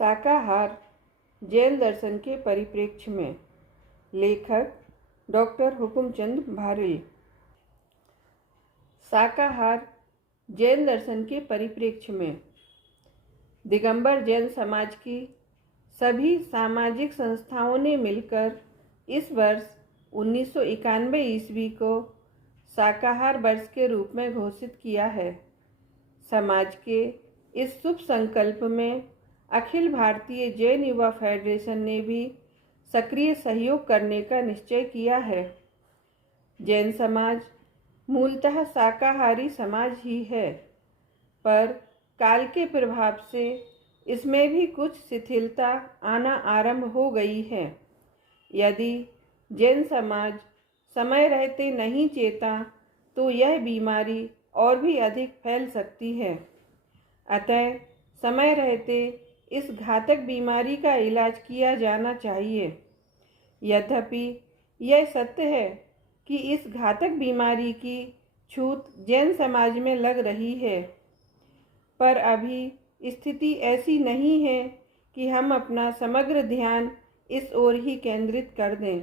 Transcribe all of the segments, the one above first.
शाकाहार जैन दर्शन के परिप्रेक्ष्य में। लेखक डॉक्टर हुकुमचंद भारिल। शाकाहार जैन दर्शन के परिप्रेक्ष्य में दिगंबर जैन समाज की सभी सामाजिक संस्थाओं ने मिलकर इस वर्ष 1991 ईस्वी को शाकाहार वर्ष के रूप में घोषित किया है। समाज के इस शुभ संकल्प में अखिल भारतीय जैन युवा फेडरेशन ने भी सक्रिय सहयोग करने का निश्चय किया है। जैन समाज मूलतः शाकाहारी समाज ही है, पर काल के प्रभाव से इसमें भी कुछ शिथिलता आना आरंभ हो गई है। यदि जैन समाज समय रहते नहीं चेता तो यह बीमारी और भी अधिक फैल सकती है। अतः समय रहते इस घातक बीमारी का इलाज किया जाना चाहिए। यद्यपि यह सत्य है कि इस घातक बीमारी की छूत जैन समाज में लग रही है, पर अभी स्थिति ऐसी नहीं है कि हम अपना समग्र ध्यान इस ओर ही केंद्रित कर दें।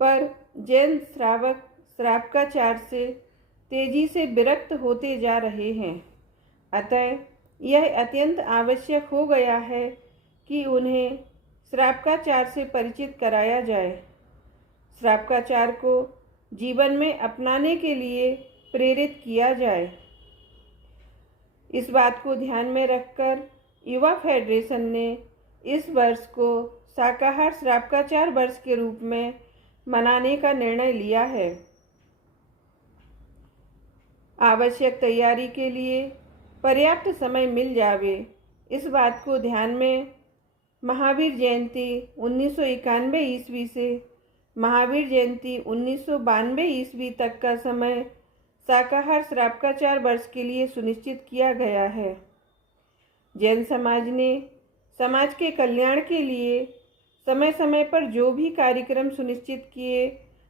पर जैन श्रावक श्रावकाचार से तेजी से विरक्त होते जा रहे हैं। अतः यह अत्यंत आवश्यक हो गया है कि उन्हें श्रावकाचार से परिचित कराया जाए। श्रावकाचार को जीवन में अपनाने के लिए प्रेरित किया जाए। इस बात को ध्यान में रखकर युवा फेडरेशन ने इस वर्ष को शाकाहार श्रावकाचार वर्ष के रूप में मनाने का निर्णय लिया है। आवश्यक तैयारी के लिए पर्याप्त समय मिल जावे, इस बात को ध्यान में महावीर जयंती 1991 ईस्वी से महावीर जयंती 1992 ईस्वी तक का समय शाकाहार श्रावकाचार वर्ष के लिए सुनिश्चित किया गया है। जैन समाज ने समाज के कल्याण के लिए समय समय पर जो भी कार्यक्रम सुनिश्चित किए,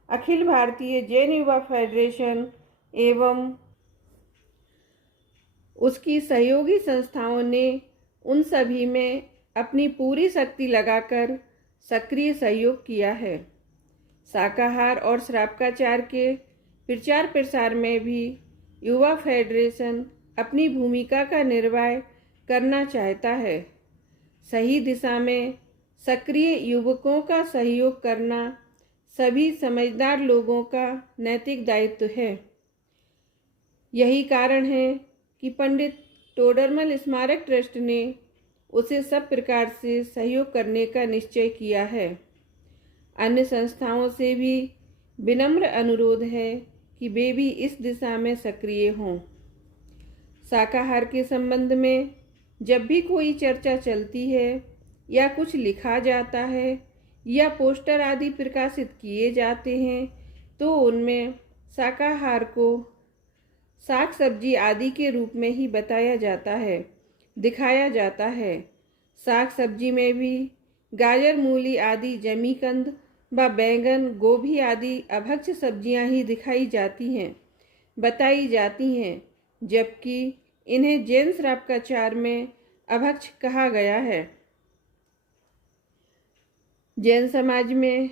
अखिल भारतीय जैन युवा फेडरेशन एवं उसकी सहयोगी संस्थाओं ने उन सभी में अपनी पूरी शक्ति लगाकर सक्रिय सहयोग किया है। शाकाहार और श्रावकाचार के प्रचार प्रसार में भी युवा फेडरेशन अपनी भूमिका का निर्वाह करना चाहता है। सही दिशा में सक्रिय युवकों का सहयोग करना सभी समझदार लोगों का नैतिक दायित्व है। यही कारण है कि पंडित टोडरमल स्मारक ट्रस्ट ने उसे सब प्रकार से सहयोग करने का निश्चय किया है। अन्य संस्थाओं से भी विनम्र अनुरोध है कि वे भी इस दिशा में सक्रिय हों। शाकाहार के संबंध में जब भी कोई चर्चा चलती है या कुछ लिखा जाता है या पोस्टर आदि प्रकाशित किए जाते हैं, तो उनमें शाकाहार को साग सब्जी आदि के रूप में ही बताया जाता है, दिखाया जाता है। साग सब्जी में भी गाजर, मूली आदि जमीकंद व बैंगन, गोभी आदि अभक्ष्य सब्जियां ही दिखाई जाती हैं, बताई जाती हैं, जबकि इन्हें जैन श्रावकाचार में अभक्ष्य कहा गया है। जैन समाज में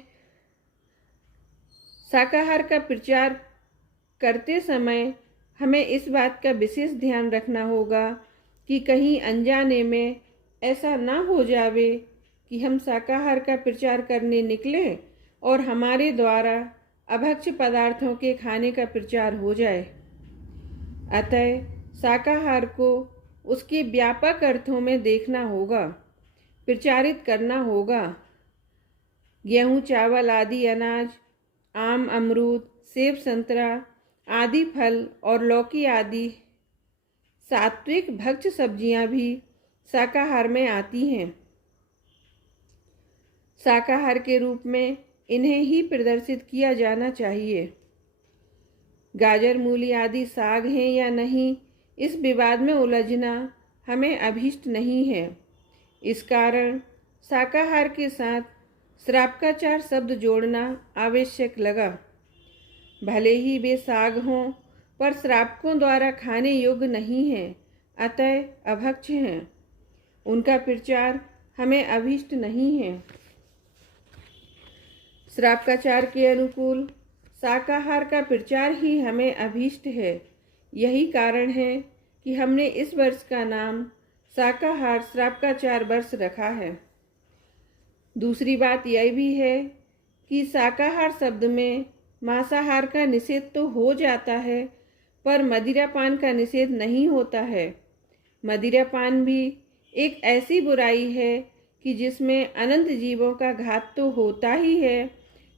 शाकाहार का प्रचार करते समय हमें इस बात का विशेष ध्यान रखना होगा कि कहीं अनजाने में ऐसा ना हो जावे कि हम शाकाहार का प्रचार करने निकलें और हमारे द्वारा अभक्ष्य पदार्थों के खाने का प्रचार हो जाए। अतः शाकाहार को उसके व्यापक अर्थों में देखना होगा, प्रचारित करना होगा। गेहूँ, चावल आदि अनाज, आम, अमरूद, सेब, संतरा आदि फल और लौकी आदि सात्विक भक्ष्य सब्जियां भी शाकाहार में आती हैं। शाकाहार के रूप में इन्हें ही प्रदर्शित किया जाना चाहिए। गाजर, मूली आदि साग हैं या नहीं, इस विवाद में उलझना हमें अभीष्ट नहीं है। इस कारण शाकाहार के साथ श्रावकाचार शब्द जोड़ना आवश्यक लगा। भले ही वे साग हों, पर श्रावकों द्वारा खाने योग्य नहीं हैं, अतः अभक्ष्य हैं। उनका प्रचार हमें अभीष्ट नहीं है। श्रावकाचार के अनुकूल शाकाहार का प्रचार ही हमें अभीष्ट है। यही कारण है कि हमने इस वर्ष का नाम शाकाहार श्रावकाचार वर्ष रखा है। दूसरी बात यह भी है कि शाकाहार शब्द में मांसाहार का निषेध तो हो जाता है, पर मदिरापान का निषेध नहीं होता है। मदिरापान भी एक ऐसी बुराई है कि जिसमें अनंत जीवों का घात तो होता ही है,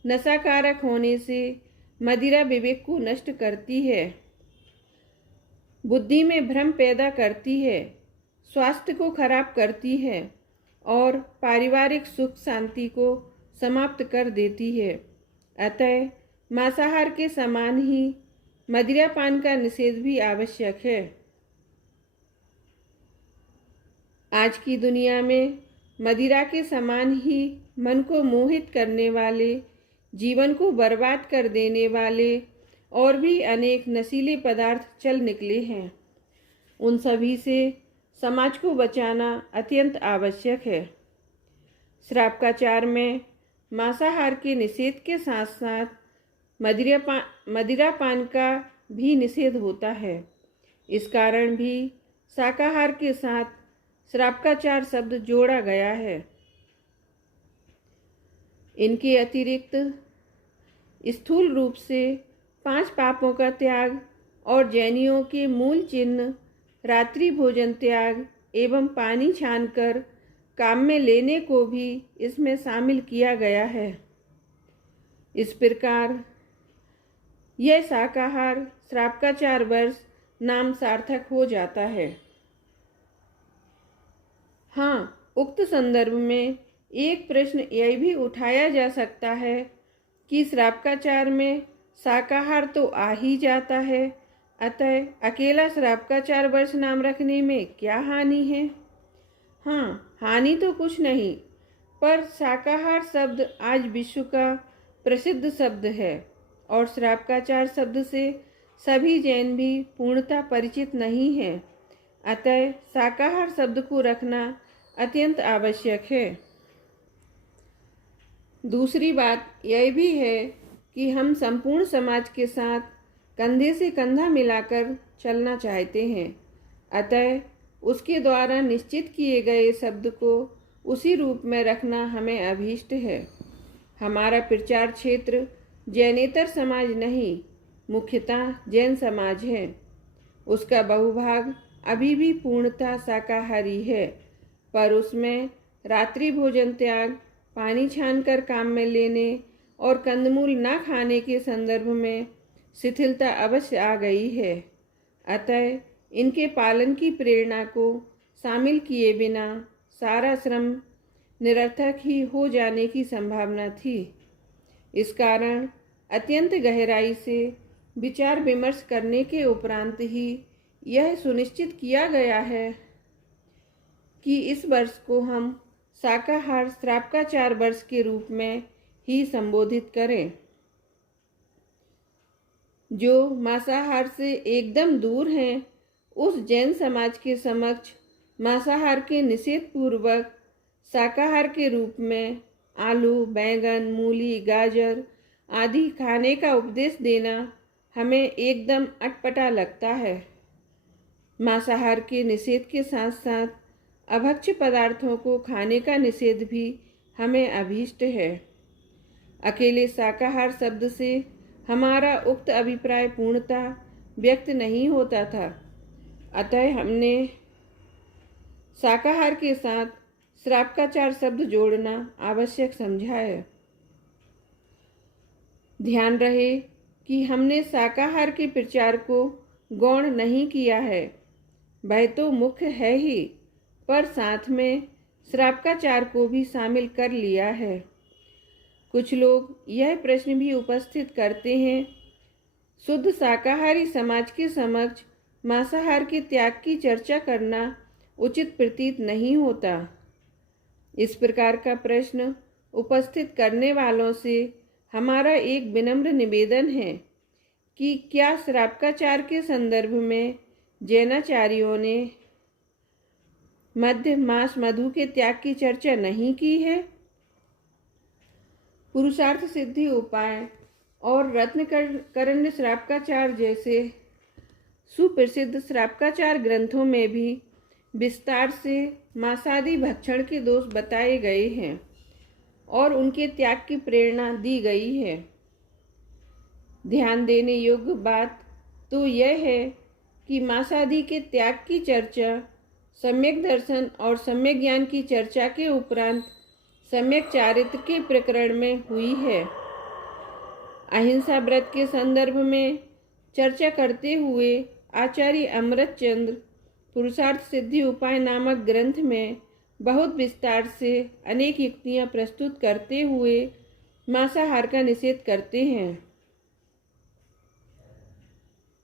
नशाकारक होने से मदिरा विवेक को नष्ट करती है, बुद्धि में भ्रम पैदा करती है, स्वास्थ्य को खराब करती है और पारिवारिक सुख शांति को समाप्त कर देती है। अतः मांसाहार के समान ही मदिरापान का निषेध भी आवश्यक है। आज की दुनिया में मदिरा के समान ही मन को मोहित करने वाले, जीवन को बर्बाद कर देने वाले और भी अनेक नशीले पदार्थ चल निकले हैं। उन सभी से समाज को बचाना अत्यंत आवश्यक है। श्रावकाचार में मांसाहार के निषेध के साथ साथ मदिरापान का भी निषेध होता है। इस कारण भी शाकाहार के साथ श्रावकाचार शब्द जोड़ा गया है। इनके अतिरिक्त स्थूल रूप से 5 पापों का त्याग और जैनियों के मूल चिन्ह रात्रि भोजन त्याग एवं पानी छानकर काम में लेने को भी इसमें शामिल किया गया है। इस प्रकार यह शाकाहार श्रावकाचार वर्ष नाम सार्थक हो जाता है। हाँ, उक्त संदर्भ में एक प्रश्न यह भी उठाया जा सकता है कि श्रावकाचार में शाकाहार तो आ ही जाता है, अतः अकेला श्रावकाचार वर्ष नाम रखने में क्या हानि है। हाँ, हानि तो कुछ नहीं, पर शाकाहार शब्द आज विश्व का प्रसिद्ध शब्द है और श्रावकाचार शब्द से सभी जैन भी पूर्णतः परिचित नहीं हैं। अतः शाकाहार शब्द को रखना अत्यंत आवश्यक है। दूसरी बात यह भी है कि हम संपूर्ण समाज के साथ कंधे से कंधा मिलाकर चलना चाहते हैं। अतः उसके द्वारा निश्चित किए गए शब्द को उसी रूप में रखना हमें अभीष्ट है। हमारा प्रचार क्षेत्र जैनेतर समाज नहीं, मुख्यतः जैन समाज है। उसका बहुभाग अभी भी पूर्णतः शाकाहारी है, पर उसमें रात्रि भोजन त्याग, पानी छानकर काम में लेने और कंदमूल न खाने के संदर्भ में शिथिलता अवश्य आ गई है। अतः इनके पालन की प्रेरणा को शामिल किए बिना सारा श्रम निरर्थक ही हो जाने की संभावना थी। इस कारण अत्यंत गहराई से विचार विमर्श करने के उपरांत ही यह सुनिश्चित किया गया है कि इस वर्ष को हम शाकाहार श्रावकाचार वर्ष के रूप में ही संबोधित करें। जो मांसाहार से एकदम दूर हैं, उस जैन समाज के समक्ष मांसाहार के निषेध पूर्वक शाकाहार के रूप में आलू, बैंगन, मूली, गाजर आदि खाने का उपदेश देना हमें एकदम अटपटा लगता है। मांसाहार के निषेध के साथ साथ अभक्ष्य पदार्थों को खाने का निषेध भी हमें अभीष्ट है। अकेले शाकाहार शब्द से हमारा उक्त अभिप्राय पूर्णतः व्यक्त नहीं होता था। अतः हमने शाकाहार के साथ श्रावकाचार शब्द जोड़ना आवश्यक समझा है। ध्यान रहे कि हमने शाकाहार के प्रचार को गौण नहीं किया है, वह तो मुख्य है ही, पर साथ में श्रावकाचार को भी शामिल कर लिया है। कुछ लोग यह प्रश्न भी उपस्थित करते हैं, शुद्ध शाकाहारी समाज के समक्ष मांसाहार के त्याग की चर्चा करना उचित प्रतीत नहीं होता। इस प्रकार का प्रश्न उपस्थित करने वालों से हमारा एक विनम्र निवेदन है कि क्या श्रावकाचार के संदर्भ में जैनाचार्यों ने मध्य मांस मधु के त्याग की चर्चा नहीं की है? पुरुषार्थ सिद्धि उपाय और रत्नकरण्य श्रावकाचार जैसे सुप्रसिद्ध श्रावकाचार ग्रंथों में भी विस्तार से मांसादि भक्षण के दोष बताए गए हैं और उनके त्याग की प्रेरणा दी गई है। ध्यान देने योग्य बात तो यह है कि मांसादि के त्याग की चर्चा सम्यक दर्शन और सम्यक ज्ञान की चर्चा के उपरांत सम्यक चारित्र के प्रकरण में हुई है। अहिंसा व्रत के संदर्भ में चर्चा करते हुए आचार्य अमृतचंद्र पुरुषार्थ सिद्धि उपाय नामक ग्रंथ में बहुत विस्तार से अनेक युक्तियां प्रस्तुत करते हुए मांसाहार का निषेध करते हैं।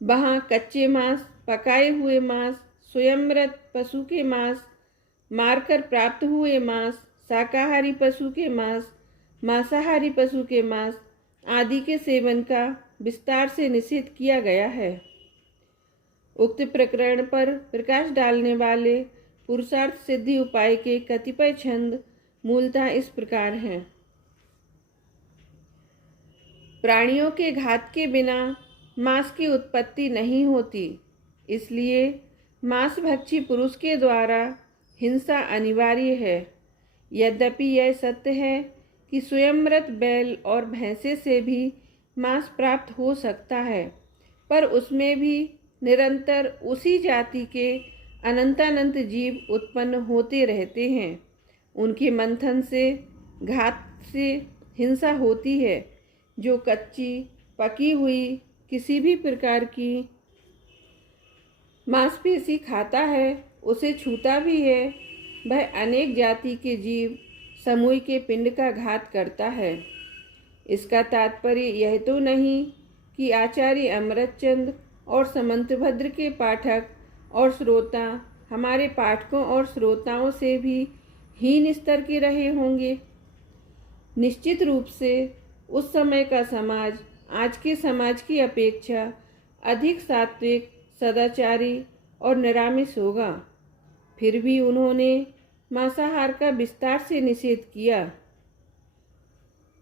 वहाँ कच्चे मांस, पकाए हुए मांस, स्वयंमृत पशु के मांस, मारकर प्राप्त हुए मांस, शाकाहारी पशु के मांस, मांसाहारी पशु के मांस आदि के सेवन का विस्तार से निषेध किया गया है। उक्त प्रकरण पर प्रकाश डालने वाले पुरुषार्थ सिद्धि उपाय के कतिपय छंद मूलतः इस प्रकार हैं। प्राणियों के घात के बिना मांस की उत्पत्ति नहीं होती, इसलिए मांसभक्षी पुरुष के द्वारा हिंसा अनिवार्य है। यद्यपि यह सत्य है कि स्वयंमृत बैल और भैंसे से भी मांस प्राप्त हो सकता है, पर उसमें भी निरंतर उसी जाति के अनंतानंत जीव उत्पन्न होते रहते हैं। उनके मंथन से घात से हिंसा होती है। जो कच्ची पकी हुई किसी भी प्रकार की मांसपेशी खाता है, उसे छूता भी है, वह अनेक जाति के जीव समूह के पिंड का घात करता है। इसका तात्पर्य यह तो नहीं कि आचार्य अमृतचंद्र और समंतभद्र के पाठक और श्रोता हमारे पाठकों और श्रोताओं से भी हीन स्तर के रहे होंगे। निश्चित रूप से उस समय का समाज आज के समाज की अपेक्षा अधिक सात्विक, सदाचारी और निरामिष होगा। फिर भी उन्होंने मांसाहार का विस्तार से निषेध किया।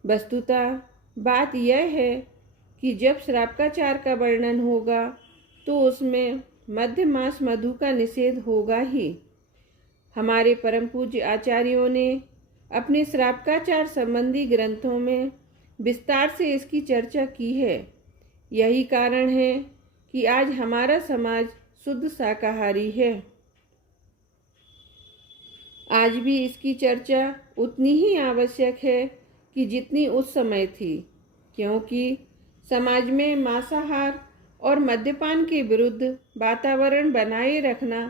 वस्तुतः बात यह है कि जब श्रावकाचार का वर्णन होगा तो उसमें मध्य मांस मधु का निषेध होगा ही। हमारे परम पूज्य आचार्यों ने अपने श्रावकाचार संबंधी ग्रंथों में विस्तार से इसकी चर्चा की है। यही कारण है कि आज हमारा समाज शुद्ध शाकाहारी है। आज भी इसकी चर्चा उतनी ही आवश्यक है कि जितनी उस समय थी, क्योंकि समाज में मांसाहार और मद्यपान के विरुद्ध वातावरण बनाए रखना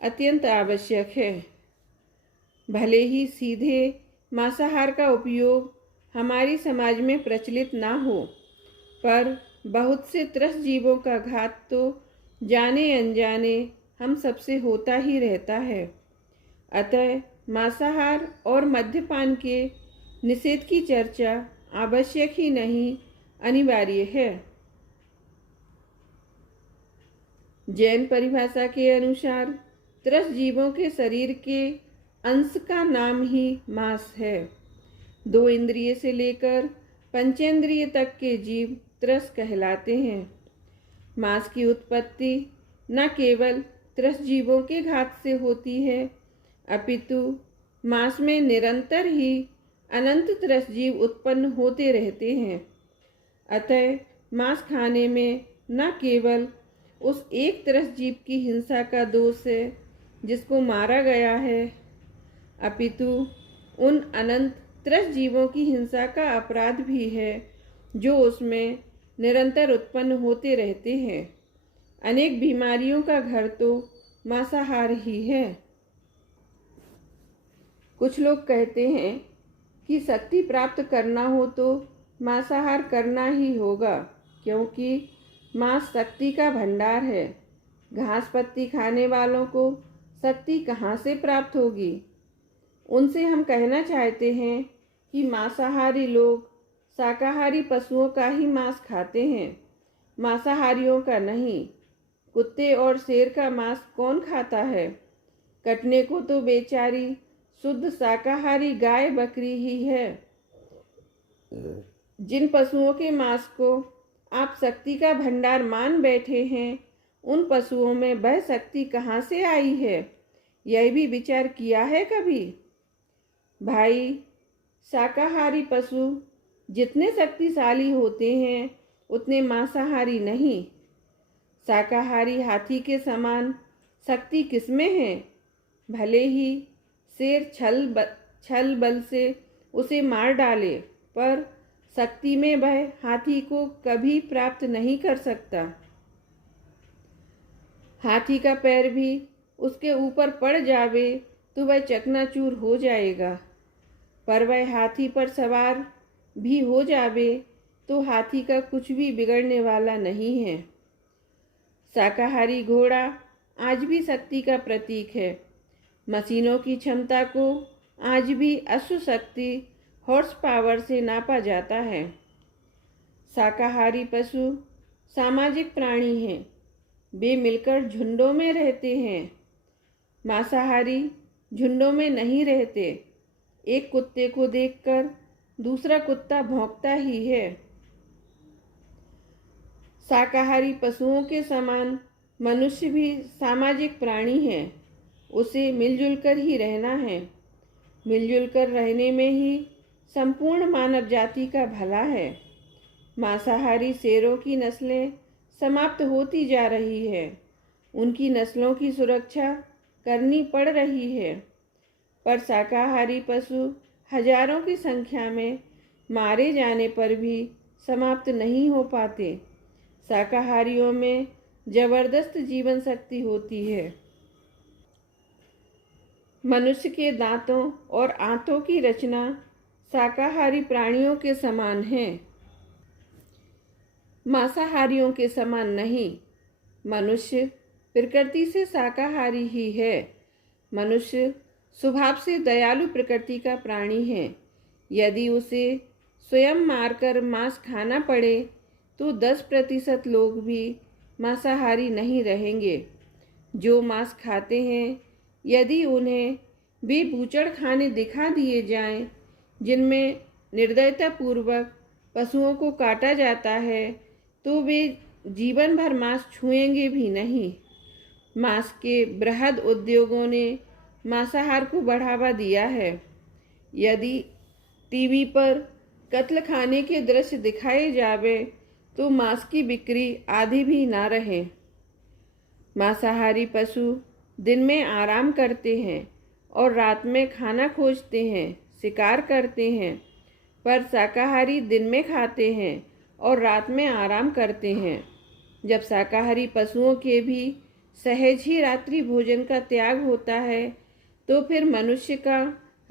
अत्यंत आवश्यक है। भले ही सीधे मांसाहार का उपयोग हमारी समाज में प्रचलित ना हो, पर बहुत से त्रस्त जीवों का घात तो जाने अनजाने हम सबसे होता ही रहता है। अतः मांसाहार और मद्यपान के निषेध की चर्चा आवश्यक ही नहीं, अनिवार्य है। जैन परिभाषा के अनुसार त्रस्त जीवों के शरीर के अंश का नाम ही मांस है। 2 इंद्रिय से लेकर पंचेंद्रिय तक के जीव त्रस्त कहलाते हैं। मांस की उत्पत्ति न केवल त्रस्त जीवों के घात से होती है, अपितु मांस में निरंतर ही अनंत त्रस्त जीव उत्पन्न होते रहते हैं। अतः मांस खाने में न केवल उस एक त्रस्त जीव की हिंसा का दोष है जिसको मारा गया है, अपितु उन अनंत त्रस्त जीवों की हिंसा का अपराध भी है जो उसमें निरंतर उत्पन्न होते रहते हैं। अनेक बीमारियों का घर तो मांसाहार ही है। कुछ लोग कहते हैं कि शक्ति प्राप्त करना हो तो मांसाहार करना ही होगा, क्योंकि मांस शक्ति का भंडार है। घास पत्ती खाने वालों को शक्ति कहाँ से प्राप्त होगी? उनसे हम कहना चाहते हैं कि मांसाहारी लोग शाकाहारी पशुओं का ही मांस खाते हैं, मांसाहारियों का नहीं। कुत्ते और शेर का मांस कौन खाता है? कटने को तो बेचारी शुद्ध शाकाहारी गाय बकरी ही है। जिन पशुओं के मांस को आप शक्ति का भंडार मान बैठे हैं, उन पशुओं में वह शक्ति कहाँ से आई है, यह भी विचार किया है कभी? भाई, शाकाहारी पशु जितने शक्तिशाली होते हैं उतने मांसाहारी नहीं। शाकाहारी हाथी के समान शक्ति किसमें है? भले ही शेर छल बल से उसे मार डाले, पर शक्ति में वह हाथी को कभी प्राप्त नहीं कर सकता। हाथी का पैर भी उसके ऊपर पड़ जावे तो वह चकनाचूर हो जाएगा, पर वह हाथी पर सवार भी हो जावे तो हाथी का कुछ भी बिगड़ने वाला नहीं है। शाकाहारी घोड़ा आज भी शक्ति का प्रतीक है। मशीनों की क्षमता को आज भी अश्व शक्ति हॉर्स पावर से नापा जाता है। शाकाहारी पशु सामाजिक प्राणी हैं, वे मिलकर झुंडों में रहते हैं। मांसाहारी झुंडों में नहीं रहते। एक कुत्ते को देखकर दूसरा कुत्ता भौंकता ही है। शाकाहारी पशुओं के समान मनुष्य भी सामाजिक प्राणी है। उसे मिलजुल कर ही रहना है। मिलजुल कर रहने में ही संपूर्ण मानव जाति का भला है। मांसाहारी शेरों की नस्लें समाप्त होती जा रही है। उनकी नस्लों की सुरक्षा करनी पड़ रही है, पर शाकाहारी पशु हजारों की संख्या में मारे जाने पर भी समाप्त नहीं हो पाते। शाकाहारियों में जबरदस्त जीवन शक्ति होती है। मनुष्य के दांतों और आंतों की रचना शाकाहारी प्राणियों के समान है, मांसाहारियों के समान नहीं। मनुष्य प्रकृति से शाकाहारी ही है। मनुष्य स्वभाव से दयालु प्रकृति का प्राणी है। यदि उसे स्वयं मारकर मांस खाना पड़े तो 10% लोग भी मांसाहारी नहीं रहेंगे। जो मांस खाते हैं, यदि उन्हें वे बूचड़ खाने दिखा दिए जाएं, जिनमें निर्दयतापूर्वक पशुओं को काटा जाता है, तो वे जीवन भर मांस छुएंगे भी नहीं। मांस के बृहद उद्योगों ने मांसाहार को बढ़ावा दिया है। यदि टीवी पर कत्ल खाने के दृश्य दिखाए जावे तो मांस की बिक्री आधी भी ना रहे। मांसाहारी पशु दिन में आराम करते हैं और रात में खाना खोजते हैं, शिकार करते हैं, पर शाकाहारी दिन में खाते हैं और रात में आराम करते हैं। जब शाकाहारी पशुओं के भी सहज ही रात्रि भोजन का त्याग होता है, तो फिर मनुष्य का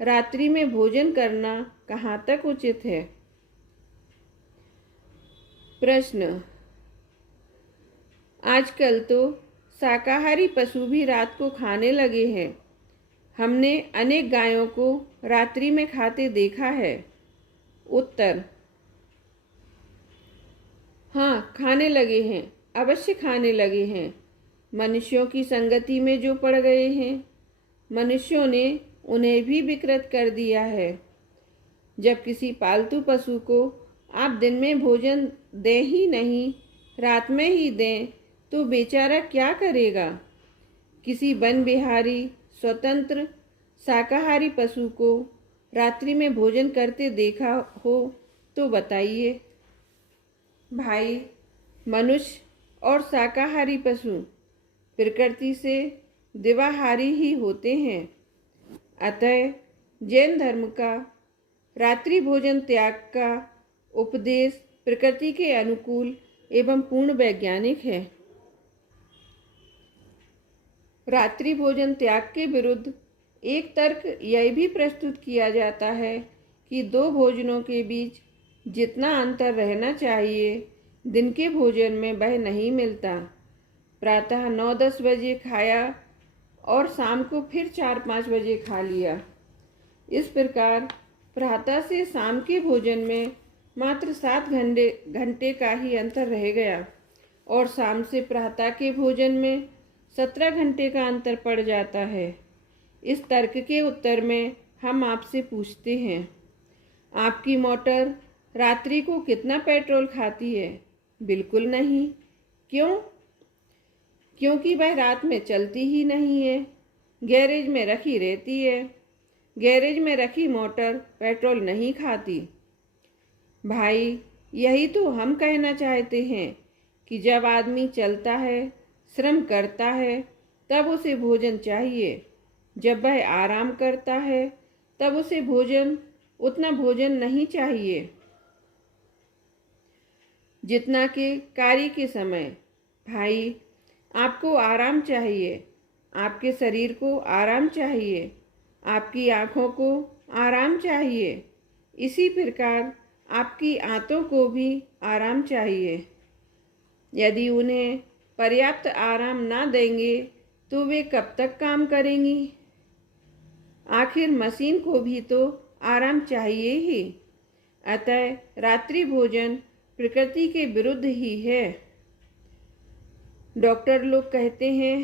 रात्रि में भोजन करना कहाँ तक उचित है? प्रश्न: आजकल तो शाकाहारी पशु भी रात को खाने लगे हैं। हमने अनेक गायों को रात्रि में खाते देखा है। उत्तर: हाँ, खाने लगे हैं, अवश्य खाने लगे हैं। मनुष्यों की संगति में जो पड़ गए हैं, मनुष्यों ने उन्हें भी विकृत कर दिया है। जब किसी पालतू पशु को आप दिन में भोजन दें ही नहीं, रात में ही दें, तो बेचारा क्या करेगा? किसी वन विहारी स्वतंत्र शाकाहारी पशु को रात्रि में भोजन करते देखा हो तो बताइए। भाई, मनुष्य और शाकाहारी पशु प्रकृति से देवाहारी ही होते हैं। अतः जैन धर्म का रात्रि भोजन त्याग का उपदेश प्रकृति के अनुकूल एवं पूर्ण वैज्ञानिक है। रात्रि भोजन त्याग के विरुद्ध एक तर्क यह भी प्रस्तुत किया जाता है कि दो भोजनों के बीच जितना अंतर रहना चाहिए, दिन के भोजन में वह नहीं मिलता। प्रातः 9-10 बजे खाया और शाम को फिर 4-5 बजे खा लिया। इस प्रकार प्रातः से शाम के भोजन में मात्र 7 घंटे का ही अंतर रह गया और शाम से प्रातः के भोजन में 17 घंटे का अंतर पड़ जाता है। इस तर्क के उत्तर में हम आपसे पूछते हैं, आपकी मोटर रात्रि को कितना पेट्रोल खाती है? बिल्कुल नहीं। क्यों? क्योंकि वह रात में चलती ही नहीं है, गैरेज में रखी रहती है। गैरेज में रखी मोटर पेट्रोल नहीं खाती। भाई, यही तो हम कहना चाहते हैं कि जब आदमी चलता है, श्रम करता है, तब उसे भोजन चाहिए। जब वह आराम करता है, तब उसे उतना भोजन नहीं चाहिए जितना कि कार्य के समय। भाई, आपको आराम चाहिए, आपके शरीर को आराम चाहिए, आपकी आँखों को आराम चाहिए। इसी प्रकार आपकी आंतों को भी आराम चाहिए। यदि उन्हें पर्याप्त आराम ना देंगे तो वे कब तक काम करेंगी? आखिर मशीन को भी तो आराम चाहिए ही। अतः रात्रि भोजन प्रकृति के विरुद्ध ही है। डॉक्टर लोग कहते हैं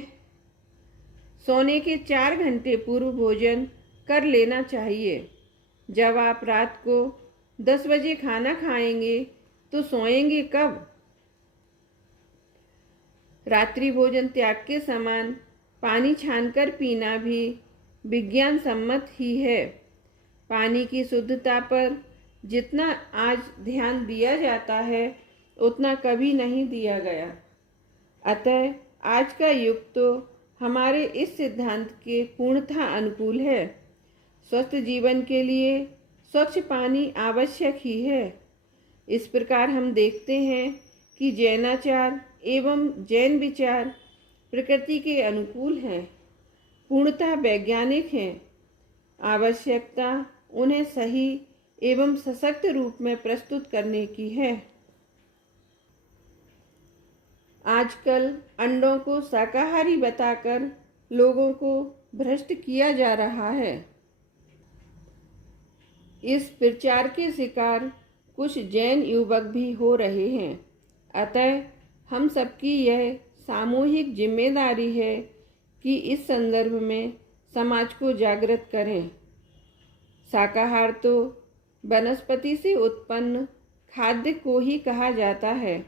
सोने के 4 घंटे पूर्व भोजन कर लेना चाहिए। जब आप रात को 10 बजे खाना खाएंगे तो सोएंगे कब? रात्रि भोजन त्याग के समान पानी छानकर पीना भी विज्ञान सम्मत ही है। पानी की शुद्धता पर जितना आज ध्यान दिया जाता है उतना कभी नहीं दिया गया। अतः आज का युग तो हमारे इस सिद्धांत के पूर्णतः अनुकूल है। स्वस्थ जीवन के लिए स्वच्छ पानी आवश्यक ही है। इस प्रकार हम देखते हैं कि जैनाचार एवं जैन विचार प्रकृति के अनुकूल हैं, पूर्णतः वैज्ञानिक हैं। आवश्यकता उन्हें सही एवं सशक्त रूप में प्रस्तुत करने की है। आजकल अंडों को शाकाहारी बताकर लोगों को भ्रष्ट किया जा रहा है। इस प्रचार के शिकार कुछ जैन युवक भी हो रहे हैं। अतः हम सबकी यह सामूहिक जिम्मेदारी है कि इस संदर्भ में समाज को जागृत करें। शाकाहार तो वनस्पति से उत्पन्न खाद्य को ही कहा जाता है,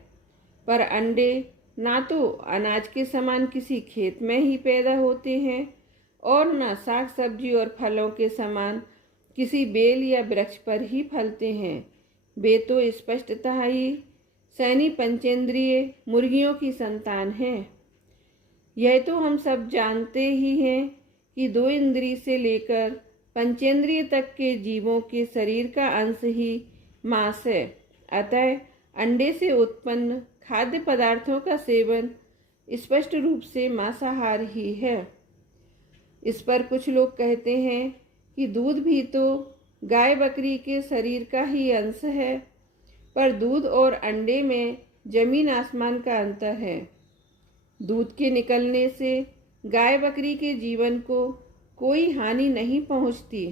पर अंडे ना तो अनाज के समान किसी खेत में ही पैदा होते हैं और न साग सब्जी और फलों के समान किसी बेल या वृक्ष पर ही फलते हैं। वे तो स्पष्टतः ही सैनी पंचेंद्रिय मुर्गियों की संतान हैं। यह तो हम सब जानते ही हैं कि 2 इंद्रिय से लेकर पंचेंद्रिय तक के जीवों के शरीर का अंश ही मांस है। अतः अंडे से उत्पन्न खाद्य पदार्थों का सेवन स्पष्ट रूप से मांसाहार ही है। इस पर कुछ लोग कहते हैं कि दूध भी तो गाय बकरी के शरीर का ही अंश है, पर दूध और अंडे में जमीन आसमान का अंतर है। दूध के निकलने से गाय बकरी के जीवन को कोई हानि नहीं पहुंचती,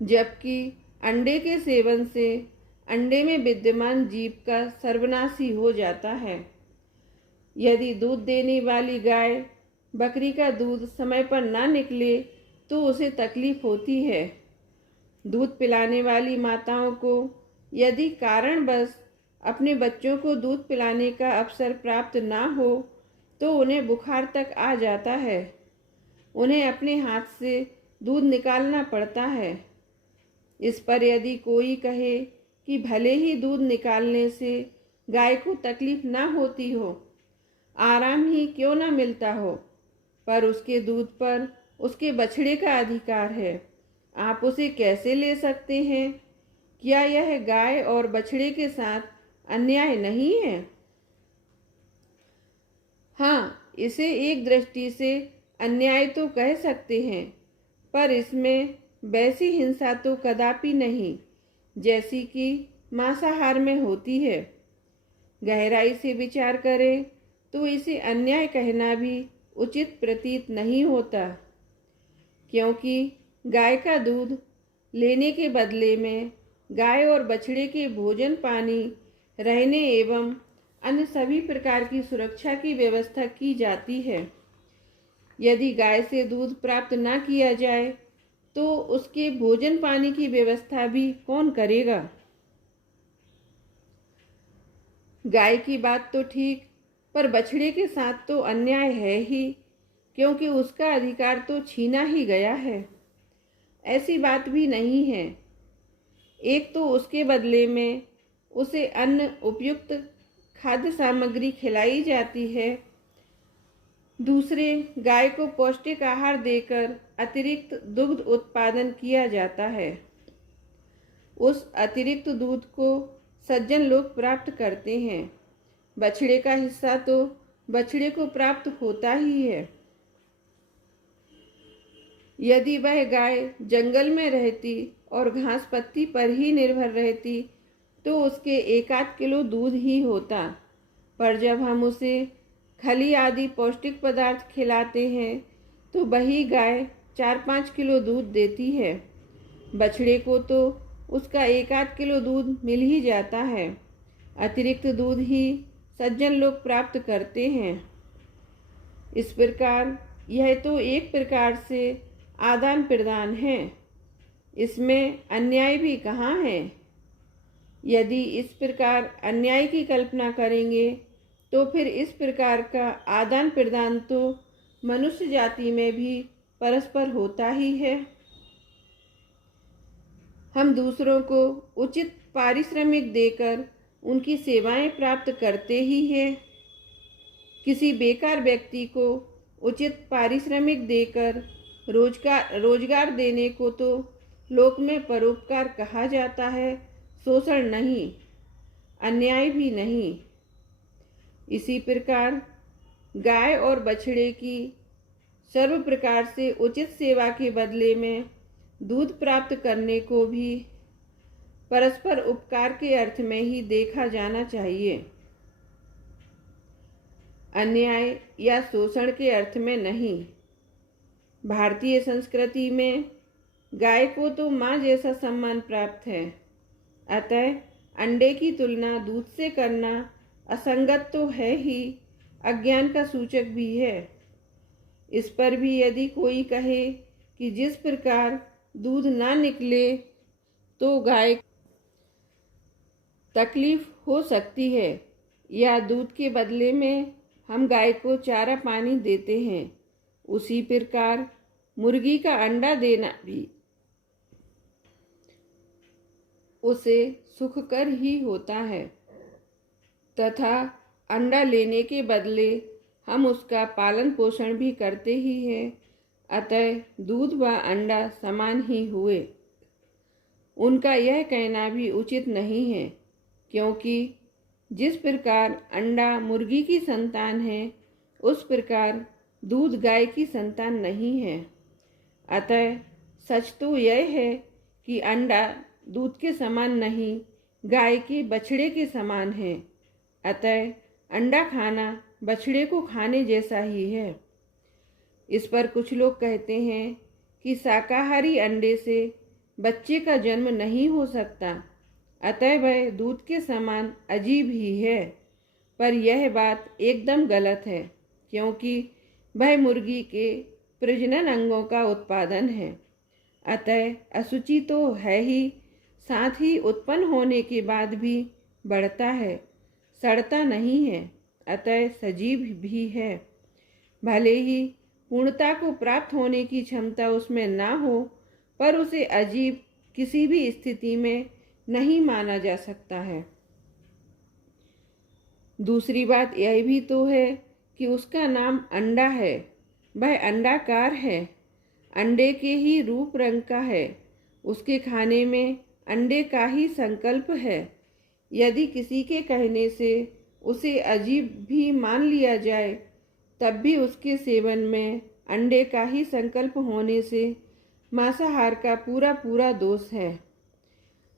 जबकि अंडे के सेवन से अंडे में विद्यमान जीव का सर्वनाश ही हो जाता है। यदि दूध देने वाली गाय बकरी का दूध समय पर ना निकले तो उसे तकलीफ होती है। दूध पिलाने वाली माताओं को यदि कारणवश अपने बच्चों को दूध पिलाने का अवसर प्राप्त ना हो तो उन्हें बुखार तक आ जाता है। उन्हें अपने हाथ से दूध निकालना पड़ता है। इस पर यदि कोई कहे कि भले ही दूध निकालने से गाय को तकलीफ ना होती हो, आराम ही क्यों ना मिलता हो, पर उसके दूध पर उसके बछड़े का अधिकार है। आप उसे कैसे ले सकते हैं? क्या यह गाय और बछड़े के साथ अन्याय नहीं है? हाँ, इसे एक दृष्टि से अन्याय तो कह सकते हैं, पर इसमें वैसी हिंसा तो कदापि नहीं जैसी कि मांसाहार में होती है। गहराई से विचार करें तो इसे अन्याय कहना भी उचित प्रतीत नहीं होता, क्योंकि गाय का दूध लेने के बदले में गाय और बछड़े के भोजन पानी रहने एवं अन्य सभी प्रकार की सुरक्षा की व्यवस्था की जाती है। यदि गाय से दूध प्राप्त न किया जाए तो उसके भोजन पानी की व्यवस्था भी कौन करेगा? गाय की बात तो ठीक, पर बछड़े के साथ तो अन्याय है ही, क्योंकि उसका अधिकार तो छीना ही गया है। ऐसी बात भी नहीं है। एक तो उसके बदले में उसे अन्न उपयुक्त खाद्य सामग्री खिलाई जाती है, दूसरे गाय को पौष्टिक आहार देकर अतिरिक्त दुग्ध उत्पादन किया जाता है। उस अतिरिक्त दूध को सज्जन लोग प्राप्त करते हैं। बछड़े का हिस्सा तो बछड़े को प्राप्त होता ही है। यदि वह गाय जंगल में रहती और घास पत्ती पर ही निर्भर रहती तो उसके 1-8 किलो दूध ही होता, पर जब हम उसे खली आदि पौष्टिक पदार्थ खिलाते हैं तो वही गाय 4-5 किलो दूध देती है। बछड़े को तो उसका 1-8 किलो दूध मिल ही जाता है। अतिरिक्त दूध ही सज्जन लोग प्राप्त करते हैं। इस प्रकार यह तो एक प्रकार से आदान प्रदान है, इसमें अन्याय भी कहाँ है? यदि इस प्रकार अन्याय की कल्पना करेंगे तो फिर इस प्रकार का आदान प्रदान तो मनुष्य जाति में भी परस्पर होता ही है। हम दूसरों को उचित पारिश्रमिक देकर उनकी सेवाएं प्राप्त करते ही हैं। किसी बेकार व्यक्ति को उचित पारिश्रमिक देकर रोजगार देने को तो लोक में परोपकार कहा जाता है, शोषण नहीं, अन्याय भी नहीं। इसी प्रकार गाय और बछड़े की सर्व प्रकार से उचित सेवा के बदले में दूध प्राप्त करने को भी परस्पर उपकार के अर्थ में ही देखा जाना चाहिए, अन्याय या शोषण के अर्थ में नहीं। भारतीय संस्कृति में गाय को तो माँ जैसा सम्मान प्राप्त है, अतः अंडे की तुलना दूध से करना असंगत तो है ही, अज्ञान का सूचक भी है। इस पर भी यदि कोई कहे कि जिस प्रकार दूध ना निकले तो गाय तकलीफ हो सकती है, या दूध के बदले में हम गाय को चारा पानी देते हैं, उसी प्रकार मुर्गी का अंडा देना भी उसे सुखकर ही होता है, तथा अंडा लेने के बदले हम उसका पालन पोषण भी करते ही हैं, अतः दूध व अंडा समान ही हुए। उनका यह कहना भी उचित नहीं है, क्योंकि जिस प्रकार अंडा मुर्गी की संतान है, उस प्रकार दूध गाय की संतान नहीं है। अतः सच तो यह है कि अंडा दूध के समान नहीं, गाय के बछड़े के समान है। अतः अंडा खाना बछड़े को खाने जैसा ही है। इस पर कुछ लोग कहते हैं कि शाकाहारी अंडे से बच्चे का जन्म नहीं हो सकता, अतः वह दूध के समान अजीब ही है। पर यह बात एकदम गलत है, क्योंकि वह मुर्गी के प्रजनन अंगों का उत्पादन है, अतः अशुचि तो है ही, साथ ही उत्पन्न होने के बाद भी बढ़ता है, सड़ता नहीं है, अतः सजीव भी है। भले ही पूर्णता को प्राप्त होने की क्षमता उसमें ना हो, पर उसे अजीब किसी भी स्थिति में नहीं माना जा सकता है। दूसरी बात यह भी तो है कि उसका नाम अंडा है, वह अंडाकार है, अंडे के ही रूप रंग का है, उसके खाने में अंडे का ही संकल्प है। यदि किसी के कहने से उसे अजीब भी मान लिया जाए, तब भी उसके सेवन में अंडे का ही संकल्प होने से मांसाहार का पूरा दोष है।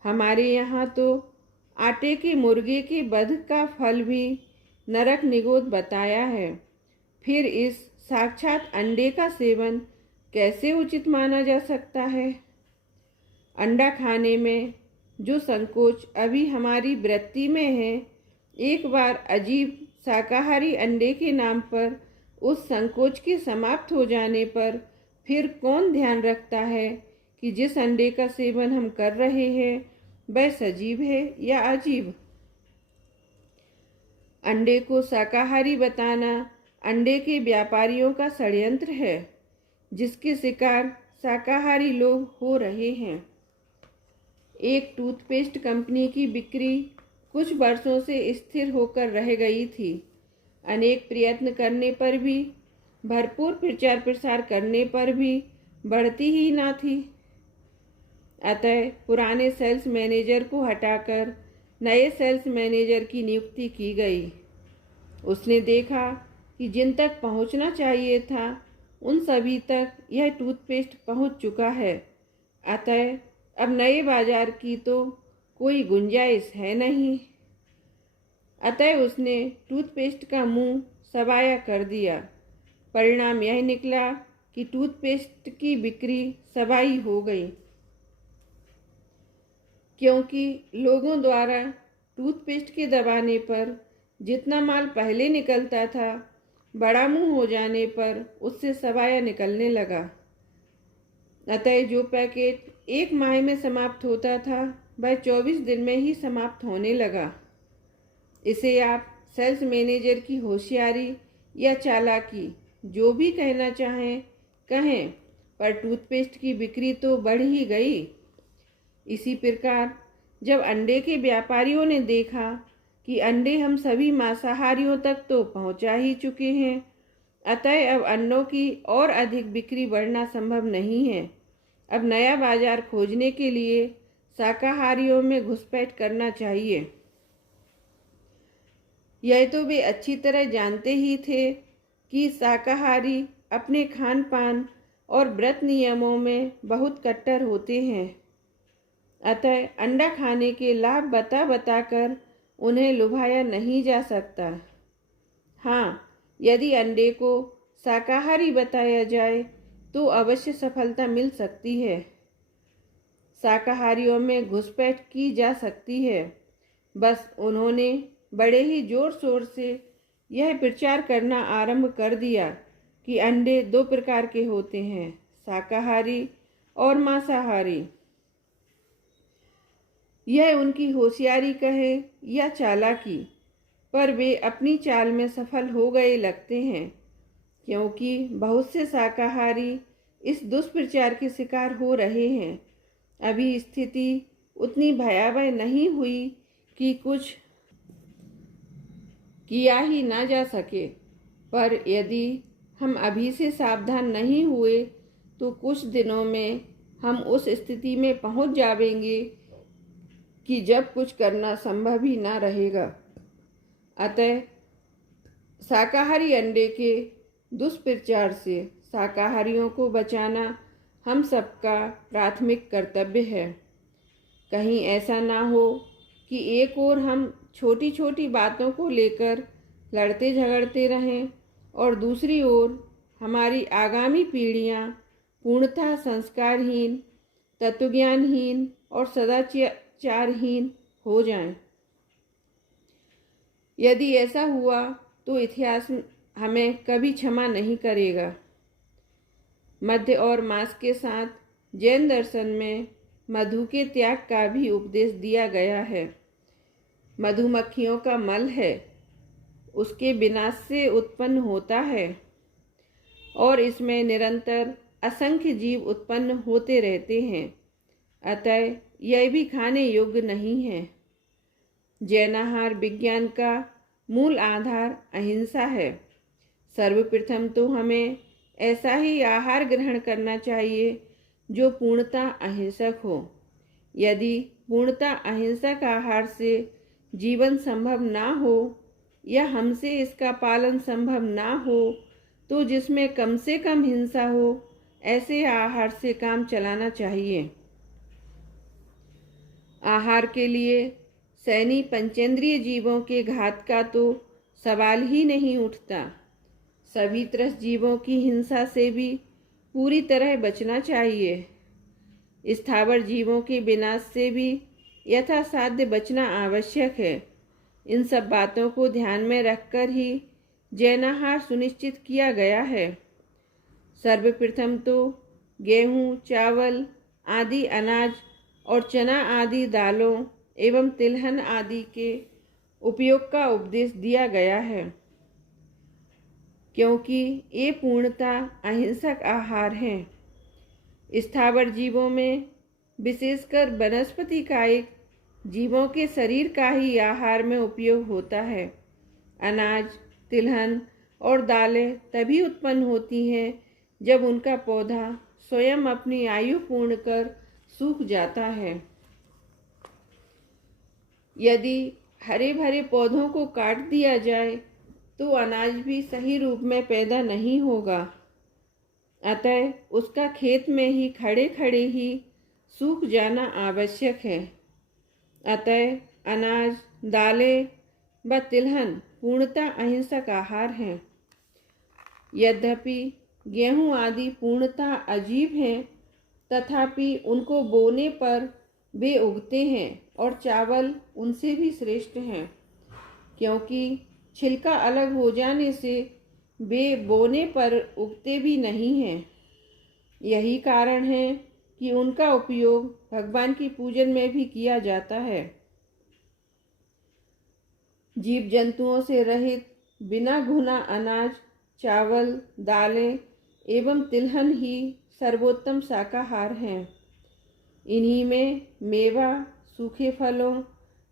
हमारे यहाँ तो आटे के मुर्गे के वध का फल भी नरक निगोद बताया है, फिर इस साक्षात अंडे का सेवन कैसे उचित माना जा सकता है? अंडा खाने में जो संकोच अभी हमारी वृत्ति में है, एक बार अजीब शाकाहारी अंडे के नाम पर उस संकोच के समाप्त हो जाने पर फिर कौन ध्यान रखता है कि जिस अंडे का सेवन हम कर रहे हैं वह सजीव है या अजीब। अंडे को शाकाहारी बताना अंडे के व्यापारियों का षड्यंत्र है, जिसके शिकार शाकाहारी लोग हो रहे हैं। एक टूथपेस्ट कंपनी की बिक्री कुछ वर्षों से स्थिर होकर रह गई थी। अनेक प्रयत्न करने पर भी, भरपूर प्रचार प्रसार करने पर भी बढ़ती ही ना थी। अतः पुराने सेल्स मैनेजर को हटाकर नए सेल्स मैनेजर की नियुक्ति की गई। उसने देखा कि जिन तक पहुंचना चाहिए था उन सभी तक यह टूथपेस्ट पहुंच चुका है। अतः अब नए बाजार की तो कोई गुंजाइश है नहीं। अतः उसने टूथपेस्ट का मुंह सवाया कर दिया। परिणाम यह निकला कि टूथपेस्ट की बिक्री सवाई हो गई, क्योंकि लोगों द्वारा टूथपेस्ट के दबाने पर जितना माल पहले निकलता था, बड़ा मुंह हो जाने पर उससे सवाया निकलने लगा। अतः जो पैकेट 1 माह में समाप्त होता था वह 24 दिन में ही समाप्त होने लगा। इसे आप सेल्स मैनेजर की होशियारी या चालाकी जो भी कहना चाहें कहें, पर टूथपेस्ट की बिक्री तो बढ़ ही गई। इसी प्रकार जब अंडे के व्यापारियों ने देखा कि अंडे हम सभी मांसाहारियों तक तो पहुंचा ही चुके हैं, अतः अब अंडों की और अधिक बिक्री बढ़ना संभव नहीं है। अब नया बाजार खोजने के लिए शाकाहारियों में घुसपैठ करना चाहिए। यह तो वे अच्छी तरह जानते ही थे कि शाकाहारी अपने खान पान और व्रत नियमों में बहुत कट्टर होते हैं। अतः अंडा खाने के लाभ बताकर उन्हें लुभाया नहीं जा सकता। हाँ, यदि अंडे को शाकाहारी बताया जाए तो अवश्य सफलता मिल सकती है। शाकाहारियों में घुसपैठ की जा सकती है। बस उन्होंने बड़े ही जोर शोर से यह प्रचार करना आरंभ कर दिया कि अंडे 2 प्रकार के होते हैं, शाकाहारी और मांसाहारी। यह उनकी होशियारी कहे या चालाकी, पर वे अपनी चाल में सफल हो गए लगते हैं, क्योंकि बहुत से शाकाहारी इस दुष्प्रचार के शिकार हो रहे हैं। अभी स्थिति उतनी भयावह नहीं हुई कि कुछ किया ही ना जा सके, पर यदि हम अभी से सावधान नहीं हुए तो कुछ दिनों में हम उस स्थिति में पहुंच जाएंगे कि जब कुछ करना संभव ही ना रहेगा। अतः शाकाहारी अंडे के दुष्प्रचार से शाकाहारियों को बचाना हम सबका प्राथमिक कर्तव्य है। कहीं ऐसा ना हो कि एक ओर हम छोटी छोटी बातों को लेकर लड़ते झगड़ते रहें और दूसरी ओर हमारी आगामी पीढ़ियां पूर्णतः संस्कारहीन, तत्वज्ञानहीन और सदाचारहीन हो जाएं। यदि ऐसा हुआ तो इतिहास हमें कभी क्षमा नहीं करेगा। मद्य और मांस के साथ जैन दर्शन में मधु के त्याग का भी उपदेश दिया गया है। मधुमक्खियों का मल है, उसके विनाश से उत्पन्न होता है और इसमें निरंतर असंख्य जीव उत्पन्न होते रहते हैं। अतः यह भी खाने योग्य नहीं है। जैनाहार विज्ञान का मूल आधार अहिंसा है। सर्वप्रथम तो हमें ऐसा ही आहार ग्रहण करना चाहिए जो पूर्णतः अहिंसक हो। यदि पूर्णतः अहिंसक आहार से जीवन संभव ना हो या हमसे इसका पालन संभव ना हो तो जिसमें कम से कम हिंसा हो ऐसे आहार से काम चलाना चाहिए। आहार के लिए सैनी पंचेंद्रिय जीवों के घात का तो सवाल ही नहीं उठता। सभी त्रस्त जीवों की हिंसा से भी पूरी तरह बचना चाहिए। स्थावर जीवों के विनाश से भी यथासाध्य बचना आवश्यक है। इन सब बातों को ध्यान में रखकर ही जैनाहार सुनिश्चित किया गया है। सर्वप्रथम तो गेहूं, चावल आदि अनाज और चना आदि दालों एवं तिलहन आदि के उपयोग का उपदेश दिया गया है, क्योंकि ये पूर्णतः अहिंसक आहार हैं। स्थावर जीवों में, विशेषकर वनस्पति कायिक जीवों के शरीर का ही आहार में उपयोग होता है। अनाज, तिलहन और दालें तभी उत्पन्न होती हैं जब उनका पौधा स्वयं अपनी आयु पूर्ण कर सूख जाता है। यदि हरे भरे पौधों को काट दिया जाए तो अनाज भी सही रूप में पैदा नहीं होगा। अतः उसका खेत में ही खड़े खड़े ही सूख जाना आवश्यक है। अतः अनाज, दालें व तिलहन पूर्णतः अहिंसक आहार हैं। यद्यपि गेहूं आदि पूर्णतः अजीब हैं, तथापि उनको बोने पर वे उगते हैं और चावल उनसे भी श्रेष्ठ हैं, क्योंकि छिलका अलग हो जाने से वे बोने पर उगते भी नहीं हैं। यही कारण है कि उनका उपयोग भगवान की पूजन में भी किया जाता है। जीव जंतुओं से रहित बिना भुना अनाज, चावल, दालें एवं तिलहन ही सर्वोत्तम शाकाहार हैं। इन्हीं में मेवा, सूखे फलों,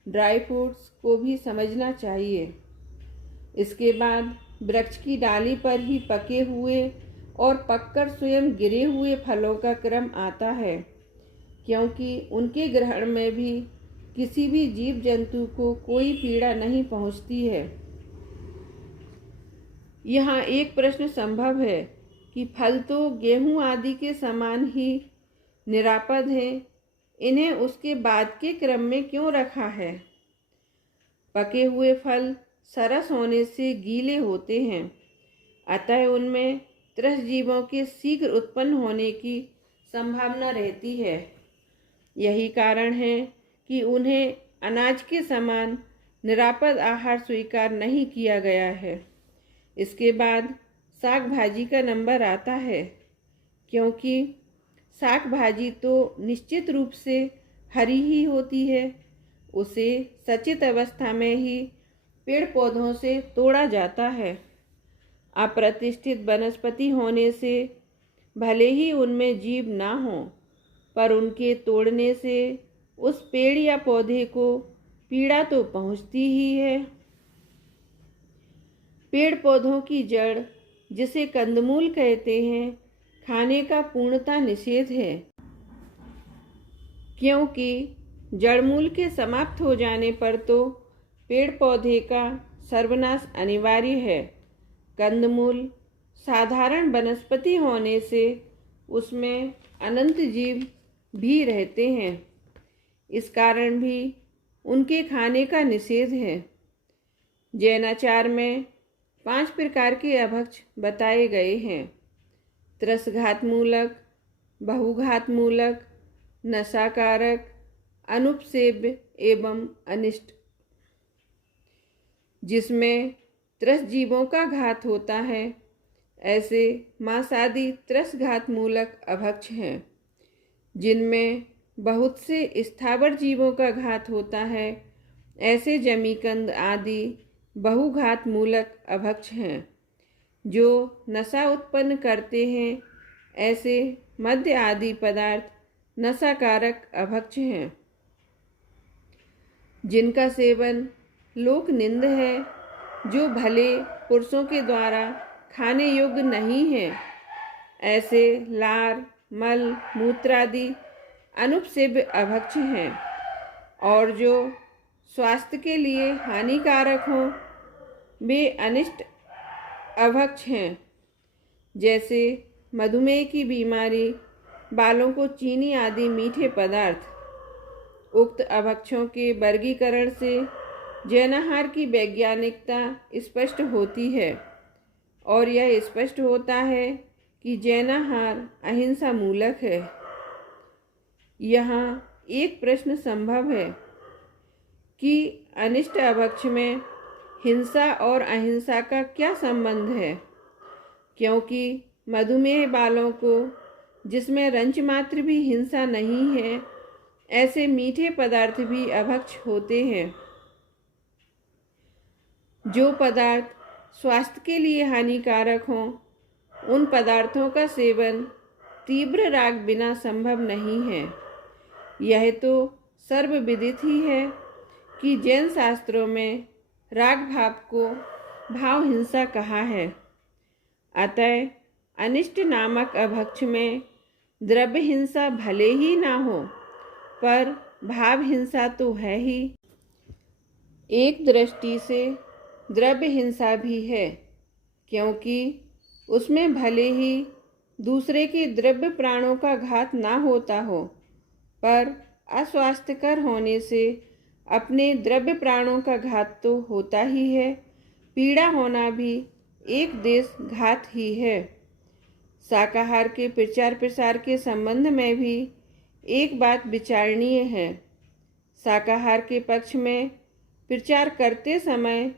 ड्राई फ्रूट्स को भी समझना चाहिए। इसके बाद वृक्ष की डाली पर ही पके हुए और पककर स्वयं गिरे हुए फलों का क्रम आता है, क्योंकि उनके ग्रहण में भी किसी भी जीव जंतु को कोई पीड़ा नहीं पहुंचती है। यहाँ एक प्रश्न संभव है कि फल तो गेहूं आदि के समान ही निरापद हैं, इन्हें उसके बाद के क्रम में क्यों रखा है? पके हुए फल सरस होने से गीले होते हैं, अतः उनमें त्रस्त जीवों के शीघ्र उत्पन्न होने की संभावना रहती है। यही कारण है कि उन्हें अनाज के समान निरापद आहार स्वीकार नहीं किया गया है। इसके बाद साग भाजी का नंबर आता है, क्योंकि साग भाजी तो निश्चित रूप से हरी ही होती है। उसे सचित अवस्था में ही पेड़ पौधों से तोड़ा जाता है। अप्रतिष्ठित वनस्पति होने से भले ही उनमें जीव ना हो, पर उनके तोड़ने से उस पेड़ या पौधे को पीड़ा तो पहुंचती ही है। पेड़ पौधों की जड़, जिसे कंदमूल कहते हैं, खाने का पूर्णतः निषेध है, क्योंकि जड़मूल के समाप्त हो जाने पर तो पेड़ पौधे का सर्वनाश अनिवार्य है। कंदमूल साधारण वनस्पति होने से उसमें अनंत जीव भी रहते हैं, इस कारण भी उनके खाने का निषेध है। जैनाचार में 5 प्रकार के अभक्ष बताए गए हैं: त्रसघातमूलक, बहुघातमूलक, नशाकारक, अनुपसेव्य एवं अनिष्ट। जिसमें त्रस्त जीवों का घात होता है, ऐसे मांसादि त्रसघातमूलक अभक्ष हैं। जिनमें बहुत से स्थावर जीवों का घात होता है, ऐसे जमीकंद आदि बहुघातमूलक अभक्ष हैं। जो नशा उत्पन्न करते हैं, ऐसे मद्य आदि पदार्थ नशाकारक अभक्ष हैं। जिनका सेवन लोक निंद है, जो भले पुरुषों के द्वारा खाने योग्य नहीं है, ऐसे लार, मल, मूत्रादि अनुपसेव्य अभक्ष हैं। और जो स्वास्थ्य के लिए हानिकारक हों, वे अनिष्ट अभक्ष हैं। जैसे मधुमेह की बीमारी, बालों को चीनी आदि मीठे पदार्थ। उक्त अभक्षों के वर्गीकरण से जैनाहार की वैज्ञानिकता स्पष्ट होती है, और यह स्पष्ट होता है कि जैनाहार अहिंसा मूलक है। यहाँ एक प्रश्न संभव है कि अनिष्ट अभक्ष में हिंसा और अहिंसा का क्या संबंध है, क्योंकि मधुमेह बालों को, जिसमें रंच मात्र भी हिंसा नहीं है, ऐसे मीठे पदार्थ भी अभक्ष होते हैं। जो पदार्थ स्वास्थ्य के लिए हानिकारक हों, उन पदार्थों का सेवन तीव्र राग बिना संभव नहीं है। यह तो सर्वविदित ही है कि जैन शास्त्रों में राग भाव को भाव हिंसा कहा है। अतः अनिष्ट नामक अभक्ष में द्रव्य हिंसा भले ही ना हो, पर भाव हिंसा तो है ही। एक दृष्टि से द्रव्य हिंसा भी है, क्योंकि उसमें भले ही दूसरे के द्रव्य प्राणों का घात ना होता हो, पर अस्वास्थ्यकर होने से अपने द्रव्य प्राणों का घात तो होता ही है। पीड़ा होना भी एक देश घात ही है। शाकाहार के प्रचार प्रसार के संबंध में भी एक बात विचारणीय है। शाकाहार के पक्ष में प्रचार करते समय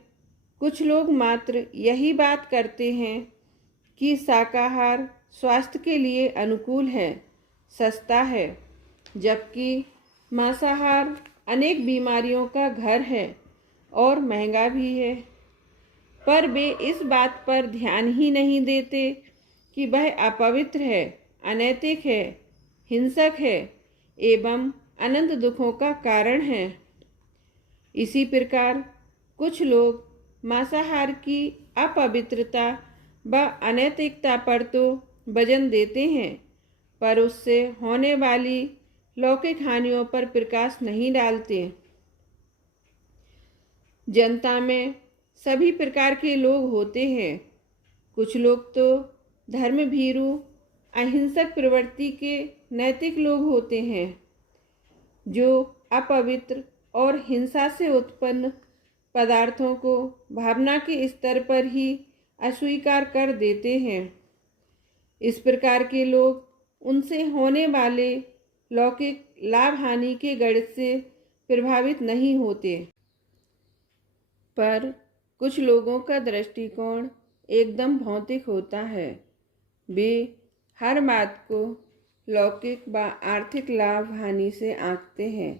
कुछ लोग मात्र यही बात करते हैं कि शाकाहार स्वास्थ्य के लिए अनुकूल है, सस्ता है, जबकि मांसाहार अनेक बीमारियों का घर है और महंगा भी है। पर वे इस बात पर ध्यान ही नहीं देते कि वह अपवित्र है, अनैतिक है, हिंसक है एवं अनंत दुखों का कारण है। इसी प्रकार कुछ लोग मांसाहार की अपवित्रता व अनैतिकता पर तो वजन देते हैं, पर उससे होने वाली लौकिक हानियों पर प्रकाश नहीं डालते। जनता में सभी प्रकार के लोग होते हैं। कुछ लोग तो धर्मभीरु, अहिंसक प्रवृत्ति के नैतिक लोग होते हैं, जो अपवित्र और हिंसा से उत्पन्न पदार्थों को भावना के स्तर पर ही अस्वीकार कर देते हैं। इस प्रकार के लोग उनसे होने वाले लौकिक लाभ हानि के गणित से प्रभावित नहीं होते। पर कुछ लोगों का दृष्टिकोण एकदम भौतिक होता है। वे हर बात को लौकिक व आर्थिक लाभ हानि से आंकते हैं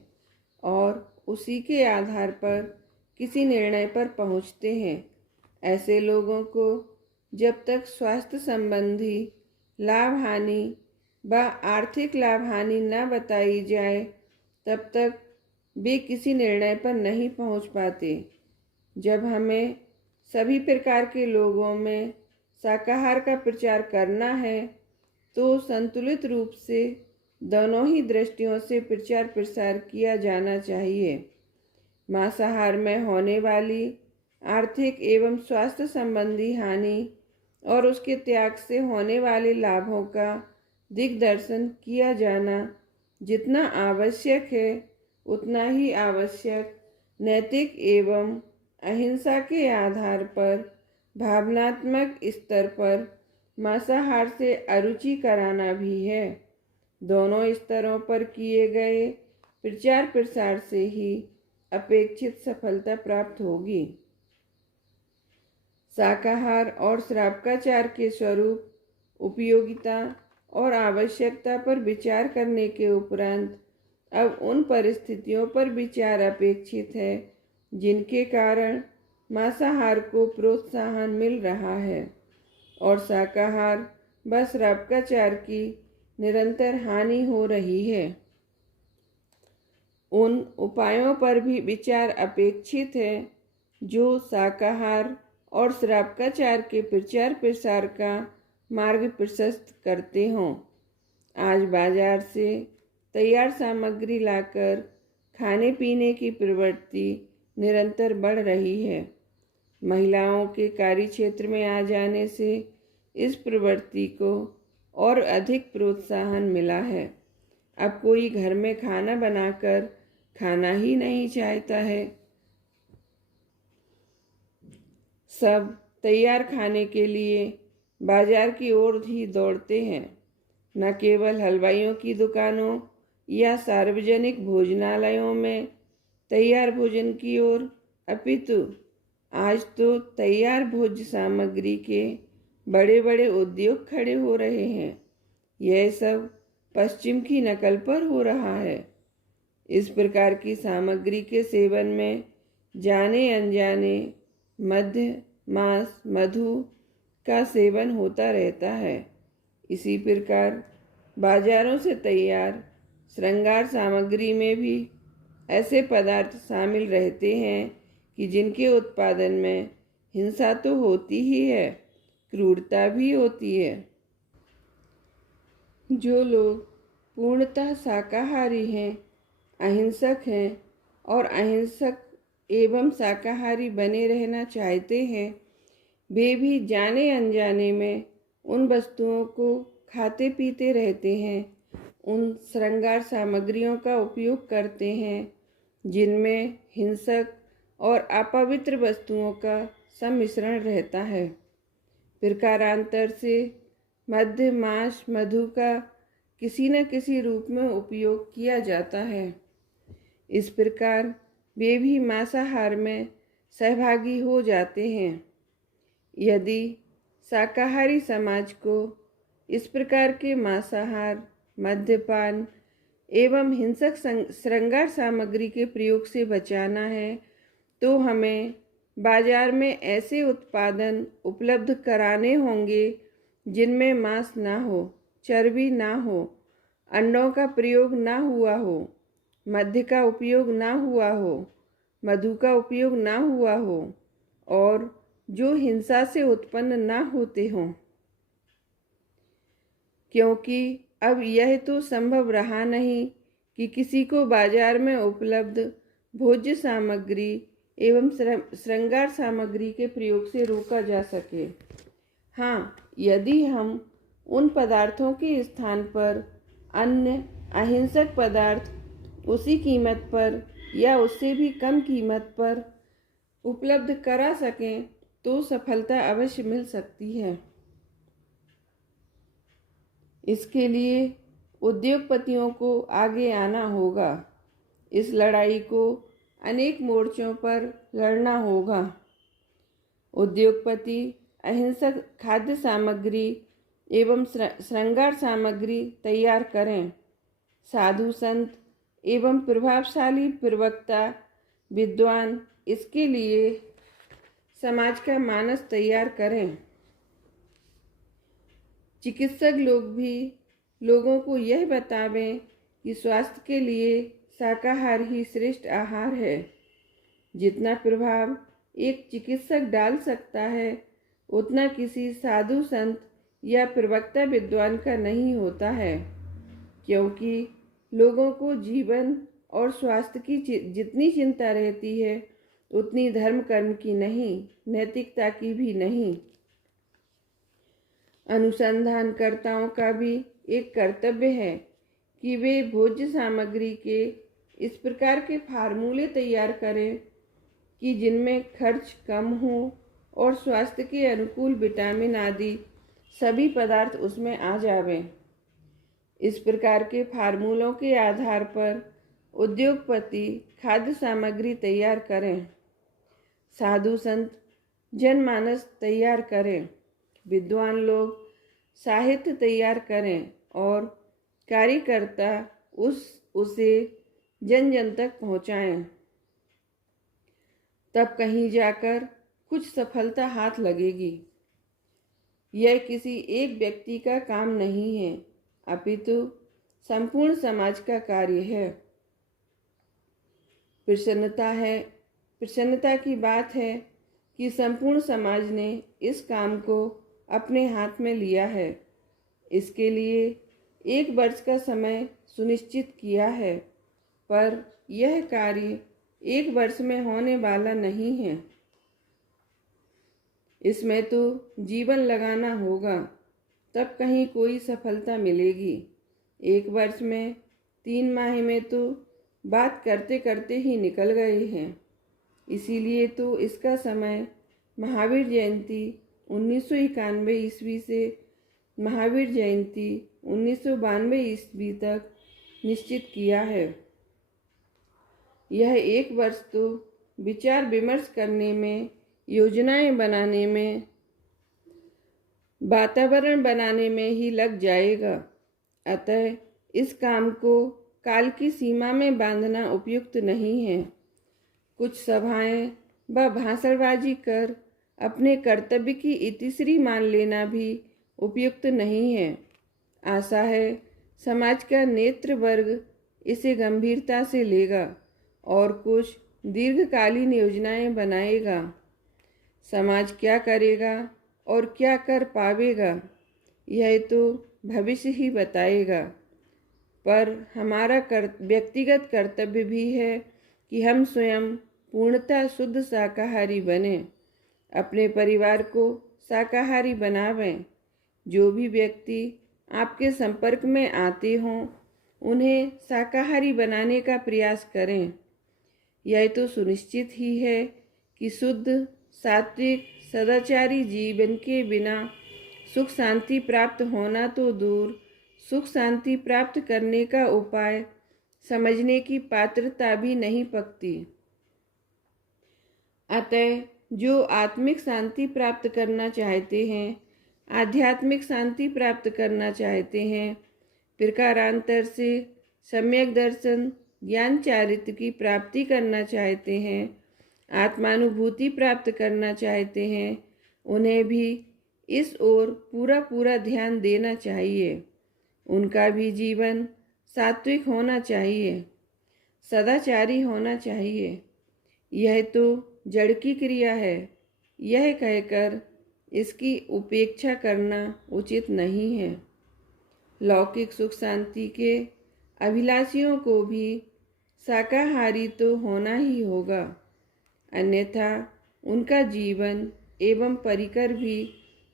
और उसी के आधार पर किसी निर्णय पर पहुंचते हैं। ऐसे लोगों को जब तक स्वास्थ्य संबंधी लाभ हानि व आर्थिक लाभ हानि न बताई जाए, तब तक वे किसी निर्णय पर नहीं पहुंच पाते। जब हमें सभी प्रकार के लोगों में शाकाहार का प्रचार करना है, तो संतुलित रूप से दोनों ही दृष्टियों से प्रचार प्रसार किया जाना चाहिए। मांसाहार में होने वाली आर्थिक एवं स्वास्थ्य संबंधी हानि और उसके त्याग से होने वाले लाभों का दिग्दर्शन किया जाना जितना आवश्यक है, उतना ही आवश्यक नैतिक एवं अहिंसा के आधार पर भावनात्मक स्तर पर मांसाहार से अरुचि कराना भी है। दोनों स्तरों पर किए गए प्रचार प्रसार से ही अपेक्षित सफलता प्राप्त होगी। शाकाहार और श्रावकाचार के स्वरूप, उपयोगिता और आवश्यकता पर विचार करने के उपरांत अब उन परिस्थितियों पर विचार अपेक्षित है जिनके कारण मांसाहार को प्रोत्साहन मिल रहा है और शाकाहार व श्रावकाचार की निरंतर हानि हो रही है। उन उपायों पर भी विचार अपेक्षित है जो शाकाहार और श्रावकाचार के प्रचार प्रसार का मार्ग प्रशस्त करते हों। आज बाजार से तैयार सामग्री लाकर खाने पीने की प्रवृत्ति निरंतर बढ़ रही है। महिलाओं के कार्य क्षेत्र में आ जाने से इस प्रवृत्ति को और अधिक प्रोत्साहन मिला है। अब कोई घर में खाना बनाकर खाना ही नहीं चाहता है। सब तैयार खाने के लिए बाजार की ओर ही दौड़ते हैं। न केवल हलवाइयों की दुकानों या सार्वजनिक भोजनालयों में तैयार भोजन की ओर, अपितु आज तो तैयार भोज्य सामग्री के बड़े बड़े उद्योग खड़े हो रहे हैं। यह सब पश्चिम की नकल पर हो रहा है। इस प्रकार की सामग्री के सेवन में जाने अनजाने मद्य, मांस, मधु का सेवन होता रहता है। इसी प्रकार बाजारों से तैयार श्रृंगार सामग्री में भी ऐसे पदार्थ शामिल रहते हैं कि जिनके उत्पादन में हिंसा तो होती ही है, क्रूरता भी होती है। जो लोग पूर्णतः शाकाहारी हैं, अहिंसक हैं और अहिंसक एवं शाकाहारी बने रहना चाहते हैं, वे भी जाने अनजाने में उन वस्तुओं को खाते पीते रहते हैं, उन श्रृंगार सामग्रियों का उपयोग करते हैं जिनमें हिंसक और अपवित्र वस्तुओं का सम्मिश्रण रहता है। प्रकारांतर से मद्य, मांस, मधु का किसी न किसी रूप में उपयोग किया जाता है। इस प्रकार वे भी मांसाहार में सहभागी हो जाते हैं। यदि शाकाहारी समाज को इस प्रकार के मांसाहार, मद्यपान एवं हिंसक श्रृंगार सामग्री के प्रयोग से बचाना है तो हमें बाजार में ऐसे उत्पादन उपलब्ध कराने होंगे जिनमें मांस ना हो, चर्बी ना हो, अंडों का प्रयोग ना हुआ हो, मद्य का उपयोग ना हुआ हो, मधु का उपयोग ना हुआ हो और जो हिंसा से उत्पन्न ना होते हों। क्योंकि अब यह तो संभव रहा नहीं कि किसी को बाजार में उपलब्ध भोज्य सामग्री एवं श्रृंगार सामग्री के प्रयोग से रोका जा सके। हाँ, यदि हम उन पदार्थों के स्थान पर अन्य अहिंसक पदार्थ उसी कीमत पर या उससे भी कम कीमत पर उपलब्ध करा सकें तो सफलता अवश्य मिल सकती है। इसके लिए उद्योगपतियों को आगे आना होगा। इस लड़ाई को अनेक मोर्चों पर लड़ना होगा। उद्योगपति अहिंसक खाद्य सामग्री एवं श्रृंगार सामग्री तैयार करें। साधु संत एवं प्रभावशाली प्रवक्ता विद्वान इसके लिए समाज का मानस तैयार करें। चिकित्सक लोग भी लोगों को यह बतावें कि स्वास्थ्य के लिए शाकाहार ही श्रेष्ठ आहार है। जितना प्रभाव एक चिकित्सक डाल सकता है उतना किसी साधु संत या प्रवक्ता विद्वान का नहीं होता है, क्योंकि लोगों को जीवन और स्वास्थ्य की जितनी चिंता रहती है उतनी धर्म कर्म की नहीं, नैतिकता की भी नहीं। अनुसंधानकर्ताओं का भी एक कर्तव्य है कि वे भोज्य सामग्री के इस प्रकार के फार्मूले तैयार करें कि जिनमें खर्च कम हो और स्वास्थ्य के अनुकूल विटामिन आदि सभी पदार्थ उसमें आ जावें। इस प्रकार के फार्मूलों के आधार पर उद्योगपति खाद्य सामग्री तैयार करें, साधु संत जनमानस तैयार करें, विद्वान लोग साहित्य तैयार करें और कार्यकर्ता उसे जन जन तक पहुँचाएं। तब कहीं जाकर कुछ सफलता हाथ लगेगी। यह किसी एक व्यक्ति का काम नहीं है, अपितु संपूर्ण समाज का कार्य है। प्रसन्नता की बात है कि संपूर्ण समाज ने इस काम को अपने हाथ में लिया है। इसके लिए 1 वर्ष का समय सुनिश्चित किया है, पर यह कार्य 1 वर्ष में होने वाला नहीं है। इसमें तो जीवन लगाना होगा, तब कहीं कोई सफलता मिलेगी। 1 वर्ष में 3 माह में तो बात करते करते ही निकल गए हैं। इसीलिए तो इसका समय महावीर जयंती 1991 ईस्वी से महावीर जयंती 1992 ईस्वी तक निश्चित किया है। यह 1 वर्ष तो विचार विमर्श करने में योजनाएं बनाने में, वातावरण बनाने में ही लग जाएगा। अतः इस काम को काल की सीमा में बांधना उपयुक्त नहीं है। कुछ सभाएं व भाषणबाजी कर अपने कर्तव्य की इतिश्री मान लेना भी उपयुक्त नहीं है। आशा है समाज का नेतृ वर्ग इसे गंभीरता से लेगा और कुछ दीर्घकालीन योजनाएं बनाएगा। समाज क्या करेगा और क्या कर पावेगा यह तो भविष्य ही बताएगा, पर हमारा व्यक्तिगत कर्तव्य भी है कि हम स्वयं पूर्णतः शुद्ध शाकाहारी बने, अपने परिवार को शाकाहारी बनावें। जो भी व्यक्ति आपके संपर्क में आते हों उन्हें शाकाहारी बनाने का प्रयास करें। यह तो सुनिश्चित ही है कि शुद्ध, सात्विक, सदाचारी जीवन के बिना सुख शांति प्राप्त होना तो दूर, सुख शांति प्राप्त करने का उपाय समझने की पात्रता भी नहीं पकती। अतः जो आत्मिक शांति प्राप्त करना चाहते हैं, आध्यात्मिक शांति प्राप्त करना चाहते हैं, प्रकारांतर से सम्यक दर्शन, ज्ञान चारित्र की प्राप्ति करना चाहते हैं, आत्मानुभूति प्राप्त करना चाहते हैं, उन्हें भी इस ओर पूरा ध्यान देना चाहिए। उनका भी जीवन सात्विक होना चाहिए, सदाचारी होना चाहिए। यह तो जड़ की क्रिया है, यह कहकर इसकी उपेक्षा करना उचित नहीं है। लौकिक सुख शांति के अभिलाषियों को भी शाकाहारी तो होना ही होगा, अन्यथा उनका जीवन एवं परिकर भी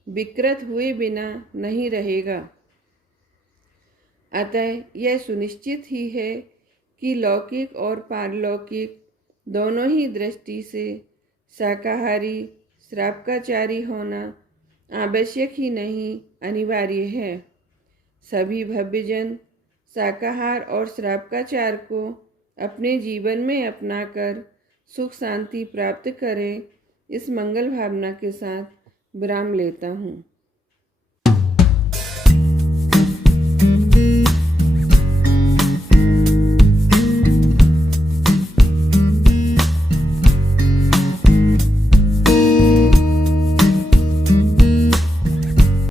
विकृत हुए बिना नहीं रहेगा। अतः यह सुनिश्चित ही है कि लौकिक और पारलौकिक दोनों ही दृष्टि से शाकाहारी श्रावकाचारी होना आवश्यक ही नहीं, अनिवार्य है। सभी भव्यजन शाकाहार और श्रावकाचार को अपने जीवन में अपनाकर सुख शांति प्राप्त करें, इस मंगल भावना के साथ विराम लेता हूँ।